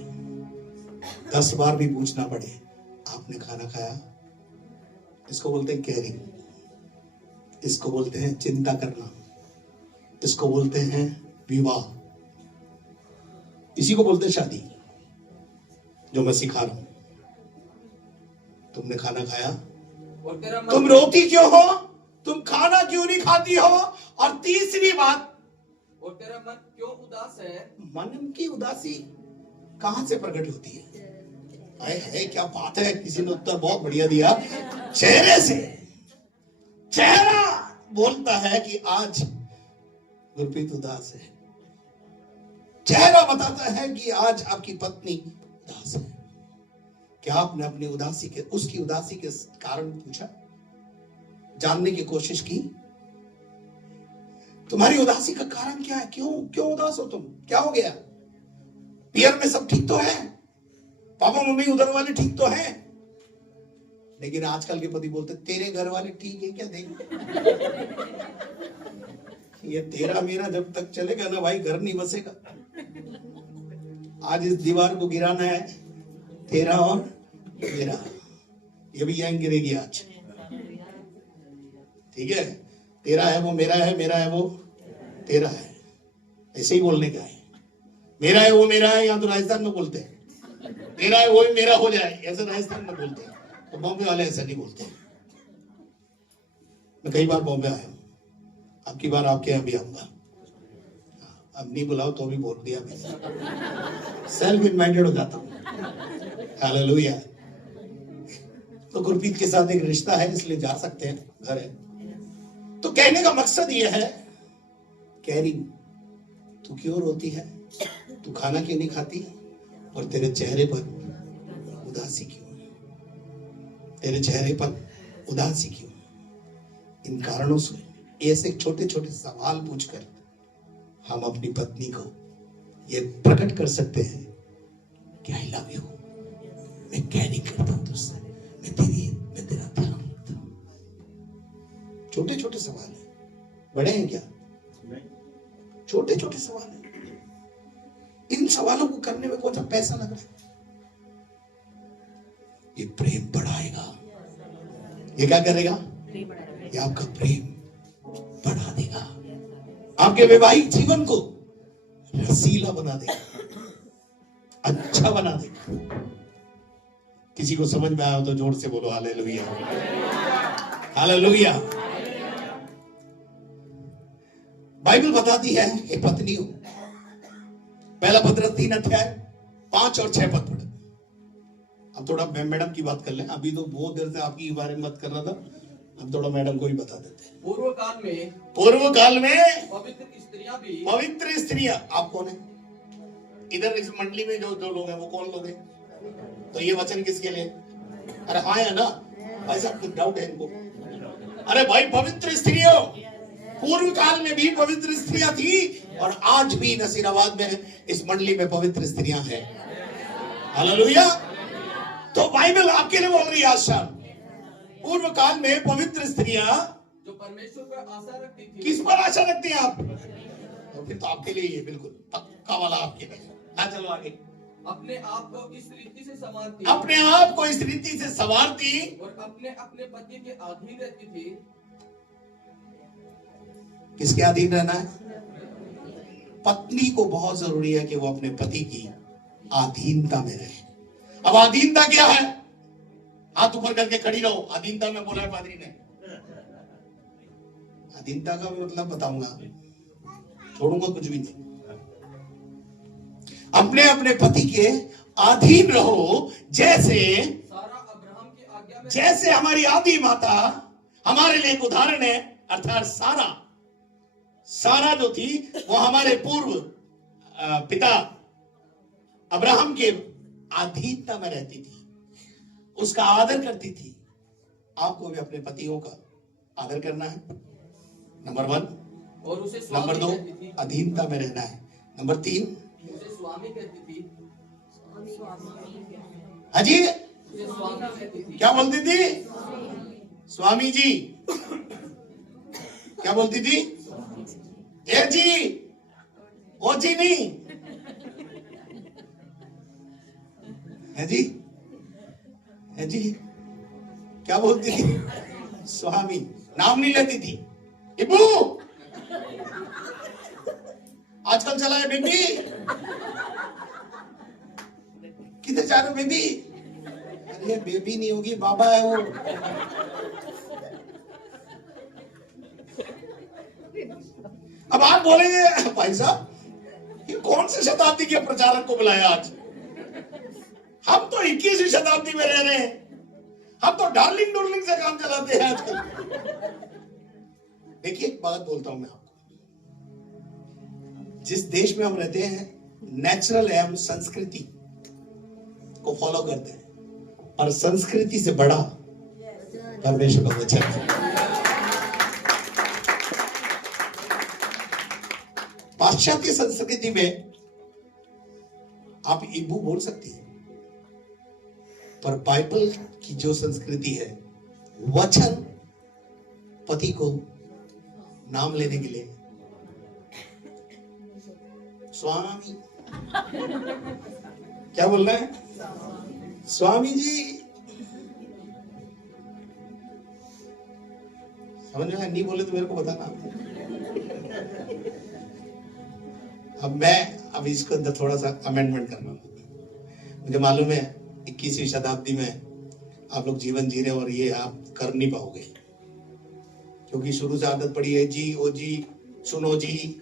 10 बार भी पूछना पड़े, आपने खाना खाया? इसको बोलते हैं केयरिंग, इसको बोलते हैं चिंता करना, इसको बोलते हैं विवाह, इसी को बोलते हैं शादी, जो मैं सिखा रहा हूं। तुमने खाना खाया? और तेरा मन, तुम रोती क्यों हो? तुम खाना क्यों नहीं खाती हो? और तीसरी बात, और तेरा मन क्यों उदास है? मन की उदासी कहां से प्रकट होती है? है क्या बात है, किसी ने उत्तर बहुत बढ़िया दिया। चेहरे से। चेहरा बोलता है कि आज गुरप्रीत उदास है। चेहरा बताता है कि आज आपकी पत्नी उदास है। क्या आपने अपनी उदासी के, उसकी उदासी के कारण पूछा, जानने की कोशिश की? तुम्हारी उदासी का कारण क्या है? क्यों उदास हो तुम? क्या हो गया? पियर में सब ठीक तो है? पापा मम्मी उधर वाले ठीक तो हैं? लेकिन आजकल के पति बोलते तेरे घर वाले ठीक है क्या देंगे। ये तेरा मेरा जब तक चलेगा ना भाई घर नहीं बसेगा। आज इस दीवार को गिराना है, तेरा और मेरा, ये भी यहीं गिरेगी आज। ठीक है, तेरा है वो मेरा है, मेरा है वो तेरा है, ऐसे ही बोलने का है। मेरा है वो मेरा है, यहाँ तो राजस्थान में बोलते हैं तेरा है वो ही मेरा हो जाए, ऐसे राजस्थान में बोलते हैं। तो बॉम्बे वाले ऐसा नहीं बोलते। मैं कई बार बॉम्बे आया हूं, अब की बार आपके यहाँ भी आऊंगा। अब नहीं बुलाओ तो भी बोल दिया, सेल्फ इन्वाइटेड हो जाता हूं। हालेलुया। तो गुरप्रीत के साथ एक रिश्ता है इसलिए जा सकते हैं, घर है। तो कहने का मकसद यह है, कैरिंग। तू क्यों रोती है, तू खाना क्यों नहीं खाती, और तेरे चेहरे पर उदासी क्यों, तेरे चेहरे पर उदासी क्यों। इन कारणों से ऐसे छोटे छोटे सवाल पूछकर हम अपनी पत्नी को ये प्रकट कर सकते हैं कि आई लव यू, मैं कैरिंग करता हूं तुझसे, मैं तेरा ध्यान रखता हूं। छोटे छोटे सवाल है, बड़े हैं क्या, छोटे छोटे सवाल है। इन सवालों को करने में कौन सा पैसा लग रहा है। ये प्रेम बढ़ाएगा। ये क्या करेगा, ये आपका प्रेम बढ़ा देगा, आपके वैवाहिक जीवन को रसीला बना देगा, अच्छा बना देगा। किसी को समझ में आया हो तो जोर से बोलो हालेलुया, हालेलुया। बाइबल बताती है कि पत्नियों, पहला पत्रस 3 अध्याय 5 और 6 पद पढ़े। अब थोड़ा मैडम की बात कर लें, अभी तो बहुत देर से आपकी बारे में बात कर रहा था, अब थोड़ा मैडम को ही बता देते हैं। पूर्व काल में पवित्र स्त्रियां, आप कौन है इधर इस मंडली में, जो लोग हैं वो कौन लोग हैं। तो ये वचन किसके लिए, अरे हाँ है ना भाई साहब, कुछ डाउट है इनको। अरे भाई पवित्र स्त्रियों, पूर्व काल में भी पवित्र स्त्रियां थी और आज भी नसीराबाद में इस मंडली में पवित्र स्त्रियां हैं। हालेलुया। तो बाइबल आपके लिए बोल रही है आज शाम, पूर्व काल में पवित्र स्त्रियां जो परमेश्वर पर आशा रखती थी। किस पर आशा रखती हैं आप, तो फिर तो आपके लिए ये बिल्कुल पक्का वाला आपके लिए। हाँ चलो आगे। अपने आप को इस रीति से संवारती, अपने आप को इस रीति से संवारती और अपने अपने पति के अधीन रहती थी। किसके अधीन रहना है, पत्नी को बहुत जरूरी है कि वो अपने पति की अधीनता में रहे। अब अधीनता क्या है, हाथ ऊपर करके खड़ी रहो, अधीनता में बोला है पादरी ने। अधीनता का भी मतलब बताऊंगा, छोड़ूंगा कुछ भी नहीं। अपने अपने पति के अधीन रहो, जैसे हमारी आदि माता हमारे लिए एक उदाहरण है, अर्थात सारा जो थी वो हमारे पूर्व पिता अब्राहम के अधीनता में रहती थी, उसका आदर करती थी। आपको भी अपने पतियों का आदर करना है, नंबर 1, और उसे नंबर 2 अधीनता में रहना है, नंबर 3 उसे स्वामी कहती थी। हाजी क्या बोलती थी, स्वामी जी क्या बोलती थी, ए जी ओ जी नहीं है जी, है जी क्या बोलती थी, स्वामी। नाम नहीं लेती थी, इबू आजकल चला है बेबी, किधर जा रहे हो बेबी, अरे बेबी नहीं होगी बाबा है वो। अब आप बोलेंगे भाई साहब ये कौन से शताब्दी के प्रचारक को बुलाया आज, हम तो 21वीं शताब्दी में रह रहे हैं, हम तो डार्लिंग डुर्लिंग से काम चलाते हैं आजकल। देखिए एक बात बोलता हूं मैं आपको, जिस देश में हम रहते हैं नेचुरल एवं संस्कृति को फॉलो करते हैं, और संस्कृति से बड़ा परमेश्वर का वचन है। पाश्चात्य संस्कृति में आप इबू बोल सकती है, पर बाइबल की जो संस्कृति है, वचन पति को नाम लेने के लिए स्वामी, क्या बोल रहे हैं? स्वामी जी। समझ में नहीं बोले तो मेरे को बताना। अब इसको अंदर थोड़ा सा अमेंडमेंट करना। मुझे मालूम है 21वीं शताब्दी में आप लोग जीवन जी रहे हो और ये आप कर नहीं पाओगे, क्योंकि शुरू से आदत पड़ी है जी, ओ जी, सुनो जी,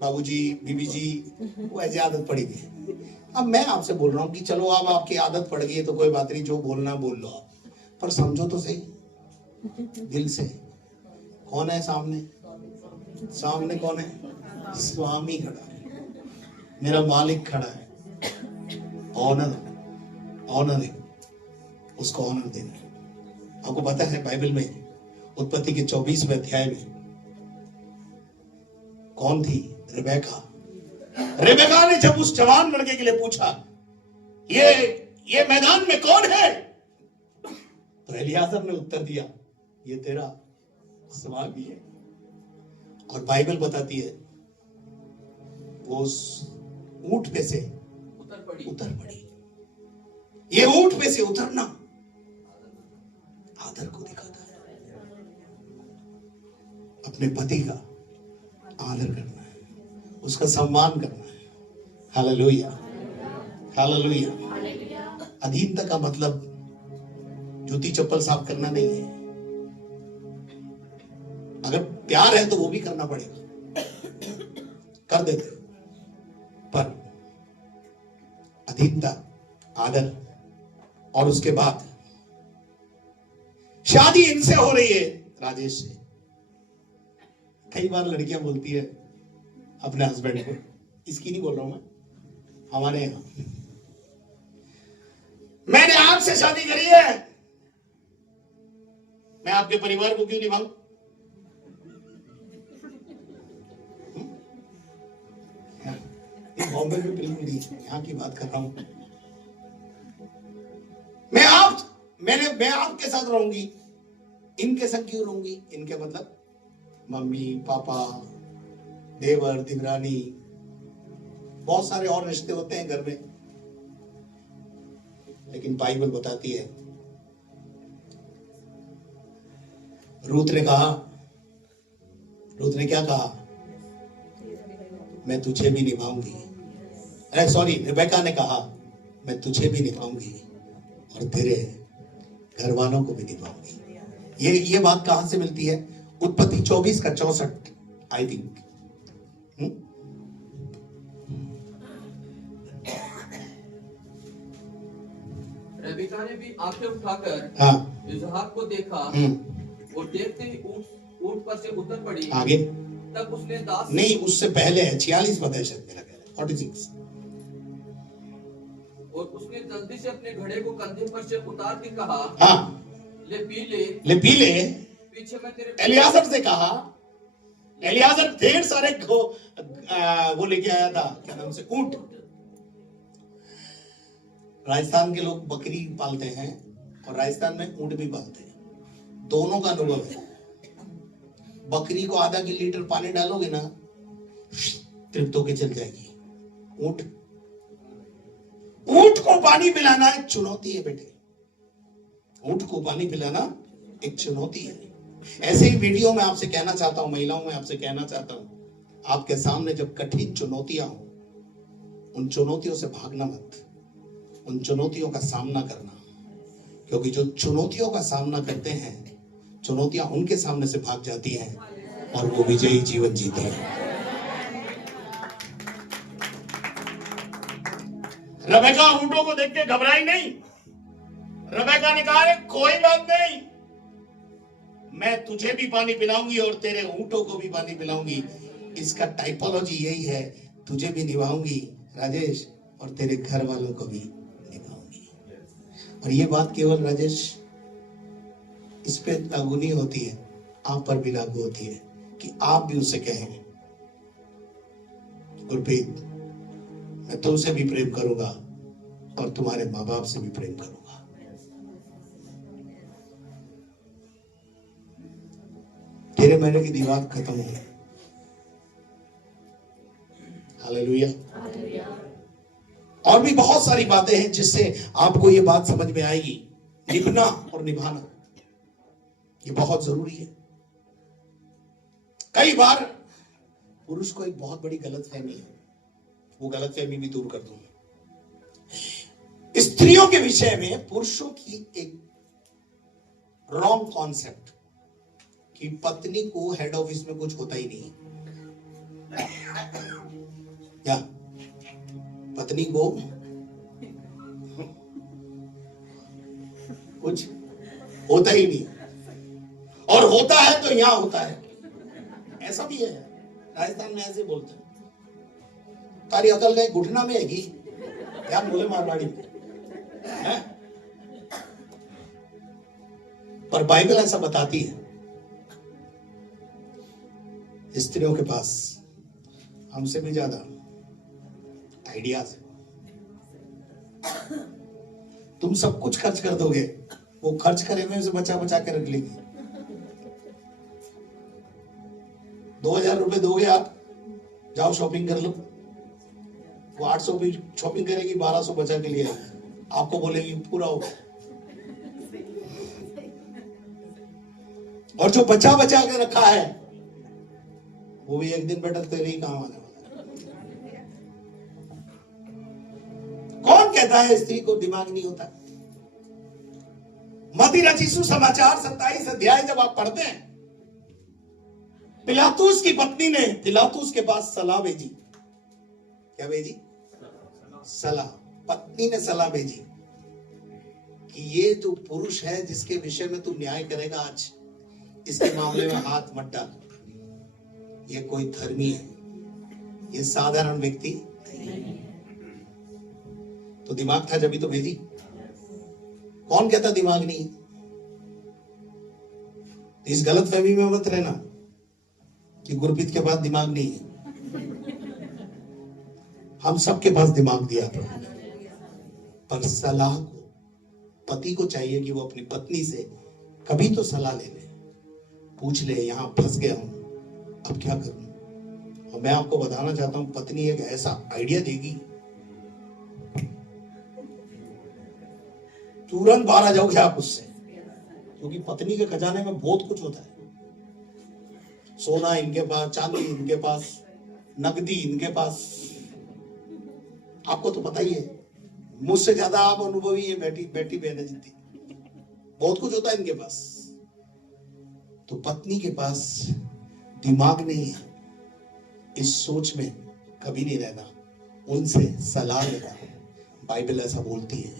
बाबूजी, बीबी जी, वो ऐसी आदत पड़ी हुई है। अब मैं आपसे बोल रहा हूँ कि चलो अब आपकी आदत पड़ गई है तो कोई बात नहीं, जो बोलना बोल लो आप, पर समझो तो सही दिल से। कौन है सामने? सामने कौन है? स्वामी खड़ा है, मेरा मालिक खड़ा है। ऑनर है, उसको ऑनर देना है। आपको पता है बाइबल में उत्पत्ति के 24वें अध्याय में कौन थी? रिबेका। रिबेका ने जब उस जवान लड़के के लिए पूछा ये मैदान में कौन है, तो एलियाजर ने उत्तर दिया ये तेरा स्वामी है। और बाइबल बताती है वो उस ऊंट पे से उतर पड़ी। ये ऊंट पे से उतरना आदर को दिखाता है। अपने पति का आदर करना है, उसका सम्मान करना है। Hallelujah, hallelujah. अधीनता का मतलब जूती चप्पल साफ करना नहीं है। अगर प्यार है तो वो भी करना पड़ेगा, कर देते, पर अधीनता, आदर। और उसके बाद शादी इनसे हो रही है, राजेश से। कई बार लड़कियां बोलती है अपने हस्बैंड को, इसकी नहीं बोल रहा हूं मैं, हमारे यहां, मैंने आपसे शादी करी है, मैं आपके परिवार को क्यों निभाऊं? बॉम्बे में फिल्म ली, यहाँ की बात कर रहा हूं। मैं आपके साथ रहूंगी, इनके संग क्यों रहूंगी? इनके मतलब मम्मी, पापा, देवर, दिवरानी, बहुत सारे और रिश्ते होते हैं घर में। लेकिन बाइबल बताती है, रूत ने क्या कहा? मैं तुझे भी निभाऊंगी। अरे सॉरी, रिबेका ने कहा मैं तुझे भी निभाऊंगी और तेरे घर वालों को भी निभाऊंगी। ये बात कहां से मिलती है? उत्पत्ति 24 का 64, आई थिंक। रेबिका ने भी आंखें उठाकर हाँ इसहाक को देखा और देखते ही ऊंट पर से उतर पड़ी। आगे तब उसने दास नहीं, उससे पहले है 46 पता है शायद, मेरा कह रहा है 46। और उसने जल्दी से अपने घड़े को कंधे पर से उतार के कहा, हाँ ले पी ले, पीछे मैं तेरे। एलियाजर से कहा, एलियाजर ढेर सारे वो लेके आया था, क्या नाम से, ऊंट। राजस्थान के लोग बकरी पालते हैं और राजस्थान में ऊंट भी पालते हैं, दोनों का अनुभव है। बकरी को आधा लीटर पानी डालोगे ना, तृप्त होके चल जाएगी। ऊंट को पानी पिलाना एक चुनौती है बेटे, ऊंट को पानी पिलाना एक चुनौती है। ऐसे ही वीडियो में आपसे कहना चाहता हूं, महिलाओं में आपसे कहना चाहता हूं, आपके सामने जब कठिन चुनौतियां हो, उन चुनौतियों से भागना मत, उन चुनौतियों का सामना करना। क्योंकि जो चुनौतियों का सामना करते हैं, चुनौतियां उनके सामने से भाग जाती हैं और वो विजयी जीवन जीते हैं। रेबेका ऊंटों को देख के घबराई नहीं। रेबेका ने कहा कोई बात नहीं, मैं तुझे भी पानी पिलाऊंगी और तेरे ऊंटों को भी पानी पिलाऊंगी। इसका टाइपोलॉजी यही है, तुझे भी निभाऊंगी राजेश और तेरे घर वालों को भी निभाऊंगी। और ये बात केवल राजेश इस पे लागू नहीं होती है, आप पर भी लागू होती है कि आप भी उसे कहें, गुरप्रीत मैं तुमसे भी प्रेम करूंगा और तुम्हारे माँ बाप से भी प्रेम करूंगा। तेरे महीने की दीवार खत्म हो गई। हालेलुया। और भी बहुत सारी बातें हैं जिससे आपको ये बात समझ में आएगी। निभना और निभाना ये बहुत जरूरी है। कई बार पुरुष को एक बहुत बड़ी गलतफहमी है, वो गलतफहमी भी दूर कर दूंगा। स्त्रियों के विषय में पुरुषों की एक रॉन्ग कॉन्सेप्ट कि पत्नी को हेड ऑफिस में कुछ होता ही नहीं, या पत्नी को कुछ होता ही नहीं, और होता है तो यहां होता है। ऐसा भी है, राजस्थान में ऐसे बोलते हैं। तारी अकल कहीं घुटना में है कि क्या बोले मारवाड़ी में है? पर बाइबल ऐसा बताती है स्त्रियों के पास हमसे भी ज्यादा आइडियाज है। तुम सब कुछ खर्च कर दोगे, वो खर्च करे में उसे बचा बचा के रख लेगी। 2000 रुपए दोगे आप, जाओ शॉपिंग कर लो। वो 800 भी शॉपिंग करेगी, 1200 बचा के लिए आपको बोलेगी पूरा हो। और जो बचा बचा के रखा है वो भी एक दिन बेटर तेरे ही काम आने वाला है। कौन कहता है स्त्री को दिमाग नहीं होता? मत्ती रचित सुसमाचार 27 अध्याय जब आप पढ़ते हैं, पिलातुस की पत्नी ने पिलातुस के पास सलाह भेजी। क्या भेजी? सलाह। पत्नी ने सलाह भेजी कि ये जो पुरुष है जिसके विषय में तू न्याय करेगा आज, इसके मामले में हाथ मत डाल। ये कोई धर्मी है, ये साधारण व्यक्ति नहीं। तो दिमाग था जब ही तो भेजी। कौन कहता दिमाग नहीं? इस गलत फहमी में मत रहना कि गुरप्रीत के पास दिमाग नहीं है। हम सबके पास दिमाग दिया प्रभु ने, पर सलाह को पति को चाहिए कि वो अपनी पत्नी से कभी तो सलाह ले ले, पूछ ले, यहां फंस गया हूं, अब क्या करूं। और मैं आपको बताना चाहता हूं, पत्नी एक ऐसा आइडिया देगी, तुरंत बाहर आ जाओगे आप उससे, क्योंकि पत्नी के खजाने में बहुत कुछ होता है। सोना इनके पास, चांदी इनके पास, नकदी इनके पास। आपको तो पता ही है, मुझसे ज्यादा आप अनुभवी है, बेटी बहन जितनी, बहुत कुछ होता है इनके पास। तो पत्नी के पास दिमाग नहीं है, इस सोच में कभी नहीं रहना, उनसे सलाह लेना। बाइबल ऐसा बोलती है,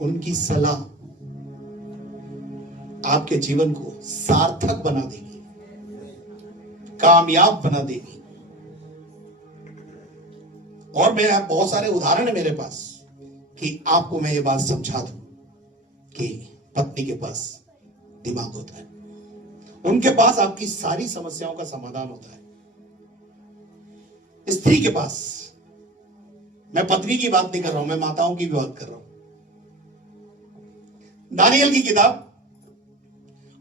उनकी सलाह आपके जीवन को सार्थक बना देगी, कामयाब बना देगी। और मैं बहुत सारे उदाहरण है मेरे पास कि आपको मैं ये बात समझा दूं कि पत्नी के पास दिमाग होता है, उनके पास आपकी सारी समस्याओं का समाधान होता है। स्त्री के पास, मैं पत्नी की बात नहीं कर रहा हूं, मैं माताओं की भी बात कर रहा हूं। दानियल की किताब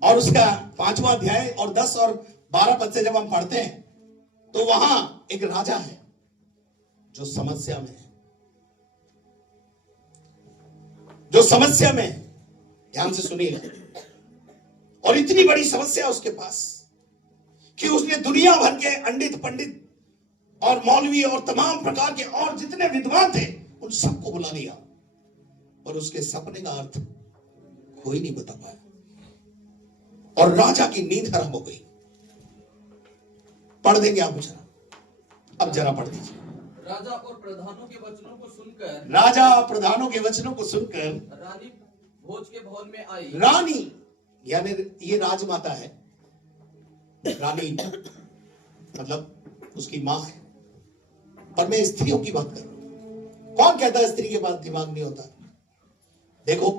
और उसका 5वां अध्याय और 10 और 12 पद से जब हम पढ़ते हैं तो वहां एक राजा है जो समस्या में है, जो समस्या में है। ध्यान से सुनिएगा। और इतनी बड़ी समस्या उसके पास कि उसने दुनिया भर के पंडित और मौलवी और तमाम प्रकार के और जितने विद्वान थे उन सबको बुला लिया, और उसके सपने का अर्थ कोई नहीं बता पाया, और राजा की नींद हराम हो गई। पढ़ देंगे आप जरा, अब जरा पढ़ दीजिए। राजा और प्रधानों के वचनों को सुनकर, राजा और प्रधानों के वचनों को सुनकर रानी भोज के भवन में आई। रानी यानी ये राजमाता है, रानी मतलब उसकी मां है, पर मैं स्त्रियों की बात कर रहा हूं। कौन कहता है स्त्री के पास दिमाग नहीं होता? देखो,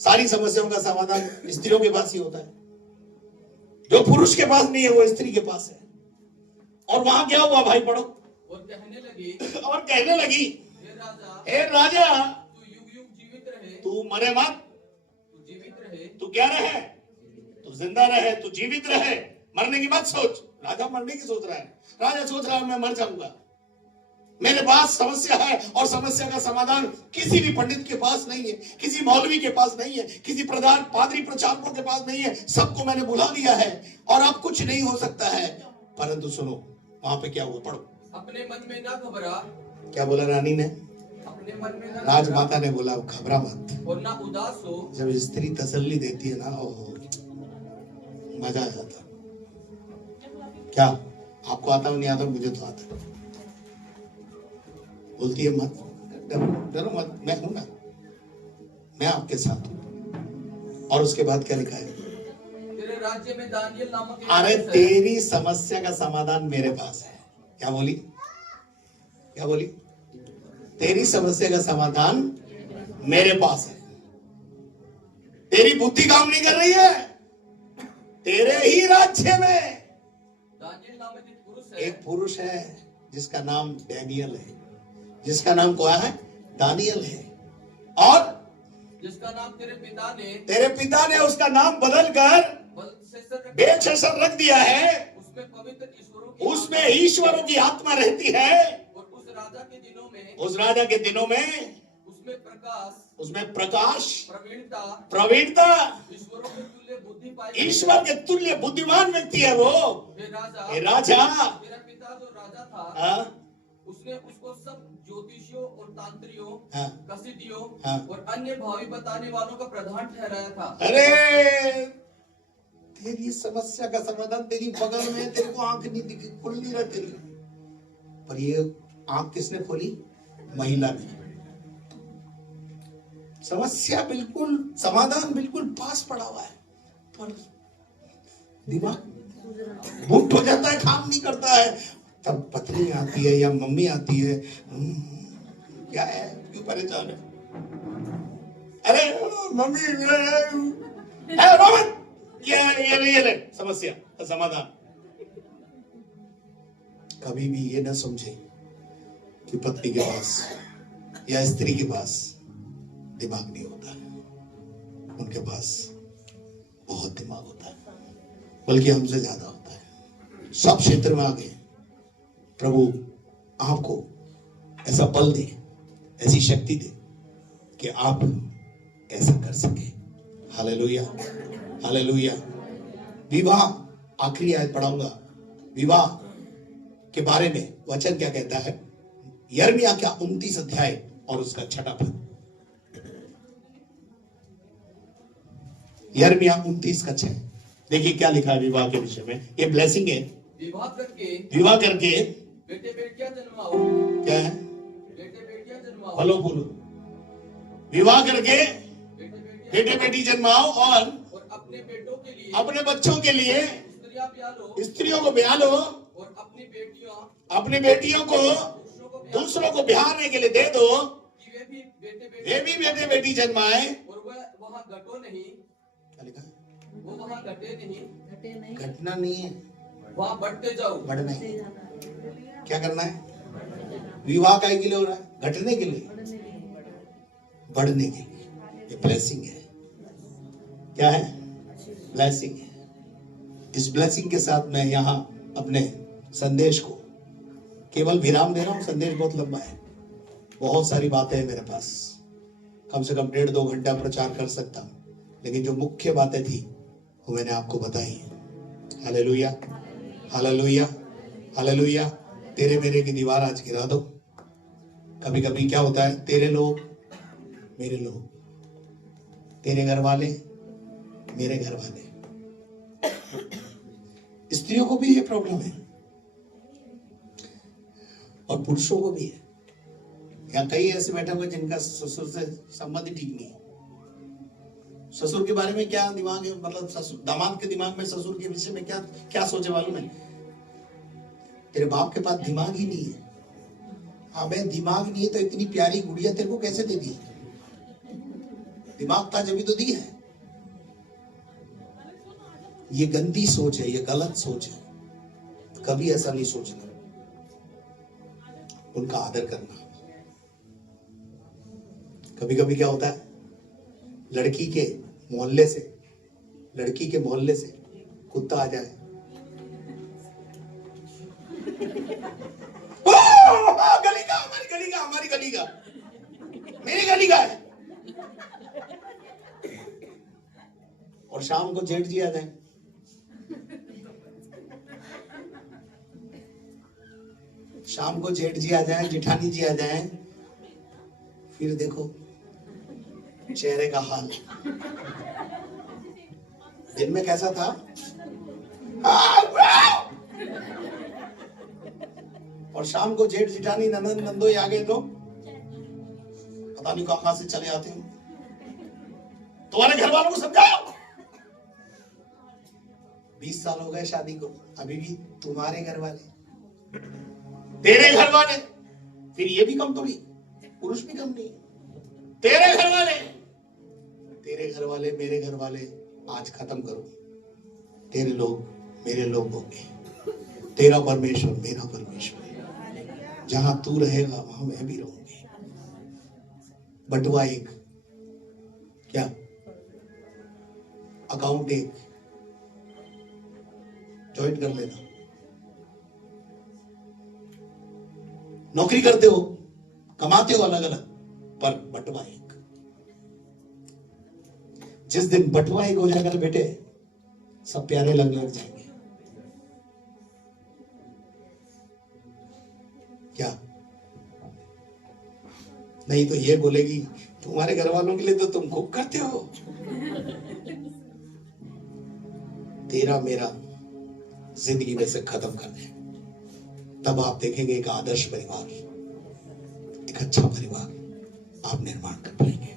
सारी समस्याओं का समाधान स्त्रियों के पास ही होता है। जो पुरुष के पास नहीं है वो स्त्री के पास है। और वहां क्या हुआ भाई? पढ़ो। और कहने लगी, और कहने लगी, हे हे राजा तू युग युग जीवित रहे, तू मरे मत, तू जीवित रहे, तू क्या रहे, तू जिंदा रहे, तू जीवित रहे, मरने की मत सोच। राजा मरने की सोच रहा है, राजा सोच रहा है मैं मर जाऊंगा। मेरे पास समस्या है और समस्या का समाधान किसी भी पंडित के पास नहीं है, किसी मौलवी के पास नहीं है, किसी प्रधान पादरी प्रचारकों के पास नहीं है। सबको मैंने बुला लिया है और अब कुछ नहीं हो सकता है। परंतु सुनो वहां पे क्या हुआ, पढ़ो। अपने मन में ना घबरा, क्या बोला रानी ने, अपने मन में ना राजमाता ने बोला घबरा मत। और ना उदास हो। जब स्त्री तसल्ली देती है ना, ओहो मजा आ जाता। क्या आपको आता हो नहीं आता, मुझे तो आता। बोलती है मत डरो मत, मैं हूं ना, मैं आपके साथ हूं। और उसके बाद क्या लिखा है, तेरे राज्य में दानियल नामक एक अरे पुरुष है। तेरी समस्या का समाधान मेरे पास है। क्या बोली, क्या बोली, तेरी समस्या का समाधान मेरे पास है। तेरी बुद्धि काम नहीं कर रही है, तेरे ही राज्य में दानियल नामक एक पुरुष है, एक पुरुष है जिसका नाम डैनियल है, जिसका नाम क्या है, दानियल है। और जिसका नाम तेरे पिता ने उसका नाम बदल कर बेलशस्सर रख दिया है। उसमें पवित्र ईश्वरों की उसमें ईश्वरों की आत्मा रहती है। और उस राजा के दिनों में उस राजा के दिनों में उसमें प्रकाश प्रवीणता प्रवीणता ईश्वरों के तुल्य बुद्धि पाई। ईश्वर के तुल्य बुद्धिमान व्यक्ति है वो। हे राजा तेरा पिता जो राजा था, हाँ, उसने उसको सब ज्योतिषियों और तांत्रियों, हाँ, कसीदियों हाँ, और अन्य भावी बताने वालों का प्रधान ठहराया था। अरे तेरी समस्या का समाधान तेरी बगल में, तेरे को आंख नहीं दिखी, खुल नहीं रहा तेरी, पर ये आंख किसने खोली, महिला ने। समस्या बिल्कुल, समाधान बिल्कुल पास पड़ा हुआ है, पर दिमाग बुट हो जाता है, काम नहीं करता है। तब पत्नी आती है या मम्मी आती है, क्या है, क्यों परेशान है, अरे मम्मी रोमन ये ले समस्या का समाधान। कभी भी ये ना समझे कि पत्नी के पास या स्त्री के पास दिमाग नहीं होता है। उनके पास बहुत दिमाग होता है, बल्कि हमसे ज्यादा होता है। सब क्षेत्र में आगे प्रभु आपको ऐसा बल दे, ऐसी शक्ति दे कि आप ऐसा कर सके। Hallelujah, hallelujah. विवाह, आखिरी आयत पढ़ाऊंगा। विवाह के बारे में वचन क्या कहता है, यिर्मयाह का 29 अध्याय और उसका 6वां पद। यिर्मयाह 29 का 6। देखिए क्या लिखा है विवाह के विषय में। ये ब्लेसिंग है। विवाह करके बेटे बेटियां जन्माओ। क्या है, बेटे बेटियां जन्माओ। भलो पूर्व विवाह करके बेटे बेटी जन्माओ और अपने बेटों के लिए, अपने बच्चों के लिए स्त्रियां ब्याह लो, स्त्रियों को ब्याह लो, और अपनी बेटियों को दूसरों को ब्याहने के लिए दे दो कि वे भी बेटे बेटी जन्माए। और वह वहां घटो नहीं। क्या लिखा है? वो वहां घटे नहीं, घटना नहीं है, वहां बढ़ते जाओ। बढ़ना है। क्या करना है, विवाह काय के लिए हो रहा है, घटने के लिए, बढ़ने के लिए। ये ब्लेसिंग है। क्या है, ब्लेसिंग है। इस ब्लेसिंग के साथ मैं यहाँ अपने संदेश को केवल विराम दे रहा हूँ। संदेश बहुत लंबा है, बहुत सारी बातें हैं मेरे पास, कम से कम 1.5-2 घंटा प्रचार कर सकता हूँ, लेकिन जो मुख्य बातें थी वो मैंने आपको बताई है। Hallelujah, hallelujah, hallelujah. तेरे मेरे की दीवार आज गिरा दो। कभी कभी क्या होता है, तेरे लोग मेरे लोग, तेरे घर वाले मेरे घर वाले, स्त्रियों को भी ये प्रॉब्लम है और पुरुषों को भी है। यहाँ कई ऐसे बैठे हुए जिनका ससुर से संबंध ठीक नहीं है। ससुर के बारे में क्या दिमाग है, मतलब ससुर, दामाद के दिमाग में ससुर के विषय में क्या क्या सोचे मालूम है? तेरे बाप के पास दिमाग ही नहीं है। हाँ भाई, दिमाग नहीं है तो इतनी प्यारी गुड़िया तेरे को कैसे दे दी? दिमाग था जब तो दी है। ये गंदी सोच है, ये गलत सोच है। कभी ऐसा नहीं सोचना। उनका आदर करना, कभी कभी क्या होता है, लड़की के मोहल्ले से कुत्ता आ जाए, हमारी गली का मेरी गली का है, और शाम को जेठ जी आ जाए, जेठानी जी आ जाए, फिर देखो चेहरे का हाल। दिन में कैसा था, और शाम को जेठ जेठानी ननद नंदोई आ गए तो पता नहीं कहां से चले आते हो। तुम्हारे घर वालों को समझाओ, 20 साल हो गए शादी को, अभी भी तुम्हारे घर वाले, तेरे घर वाले, फिर ये भी कम थोड़ी, पुरुष भी कम नहीं, तेरे घर वाले मेरे घर वाले आज खत्म करो। तेरे लोग मेरे लोग होंगे, तेरा परमेश्वर मेरा परमेश्वर, जहां तू रहेगा वहां मैं भी रहूंगी। बटुआ एक, क्या अकाउंट एक ज्वाइंट कर लेना। नौकरी करते हो, कमाते हो अलग अलग, पर बटुआ एक। जिस दिन बटुआ एक हो जाएगा ना बेटे, सब प्यारे लग जाएंगे। क्या नहीं तो ये बोलेगी तुम्हारे घर वालों के लिए तो तुम खूब करते हो, तेरा मेरा जिंदगी में से खत्म कर दे, तब आप देखेंगे एक आदर्श परिवार, एक अच्छा परिवार आप निर्माण कर पाएंगे।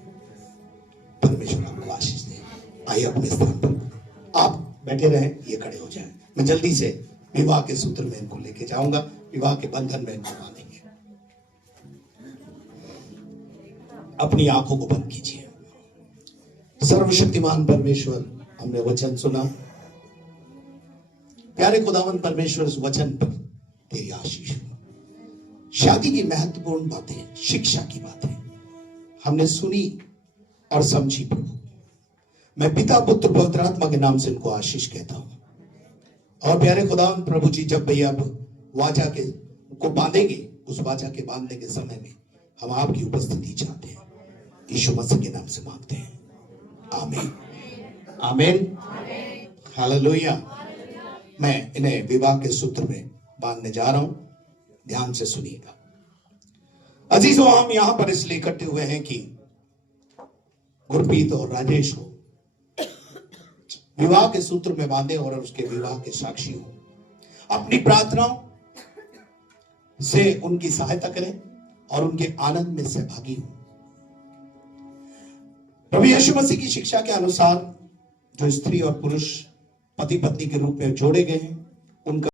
परमेश्वर आपको आशीष दे। आइए अपने स्थान पर आप बैठे रहें, ये खड़े हो जाएं। मैं जल्दी से विवाह के सूत्र में इनको लेके जाऊंगा, विवाह के बंधन में इनको बांधेंगे। अपनी आंखों को बंद कीजिए। सर्वशक्तिमान परमेश्वर, हमने वचन सुना, प्यारे खुदावंद परमेश्वर, इस वचन पर तेरी आशीष हो। शादी की महत्वपूर्ण बातें, शिक्षा की बातें हमने सुनी और समझी प्रभु। मैं पिता पुत्र पवित्र आत्मा के नाम से इनको आशीष कहता हूं। और प्यारे खुदावंद प्रभु जी, जब भैया अब वाचा के को बांधेंगे, उस वाचा के बांधने के समय में हम आपकी उपस्थिति चाहते हैं। यीशु मसीह के नाम से मांगते हैं, आमीन आमीन हालेलुया। मैं इन्हें विवाह के सूत्र में बांधने जा रहा हूं, ध्यान से सुनिएगा। अजीजों, हम यहां पर इसलिए इकट्ठे हुए हैं कि गुरप्रीत और राजेश को विवाह के सूत्र में बांधे और उसके विवाह के साक्षी हो। अपनी प्रार्थनाओं से उनकी सहायता करें और उनके आनंद में सहभागी हो। प्रभु यीशु मसीह की शिक्षा के अनुसार जो स्त्री और पुरुष पति पत्नी के रूप में जोड़े गए हैं, उनका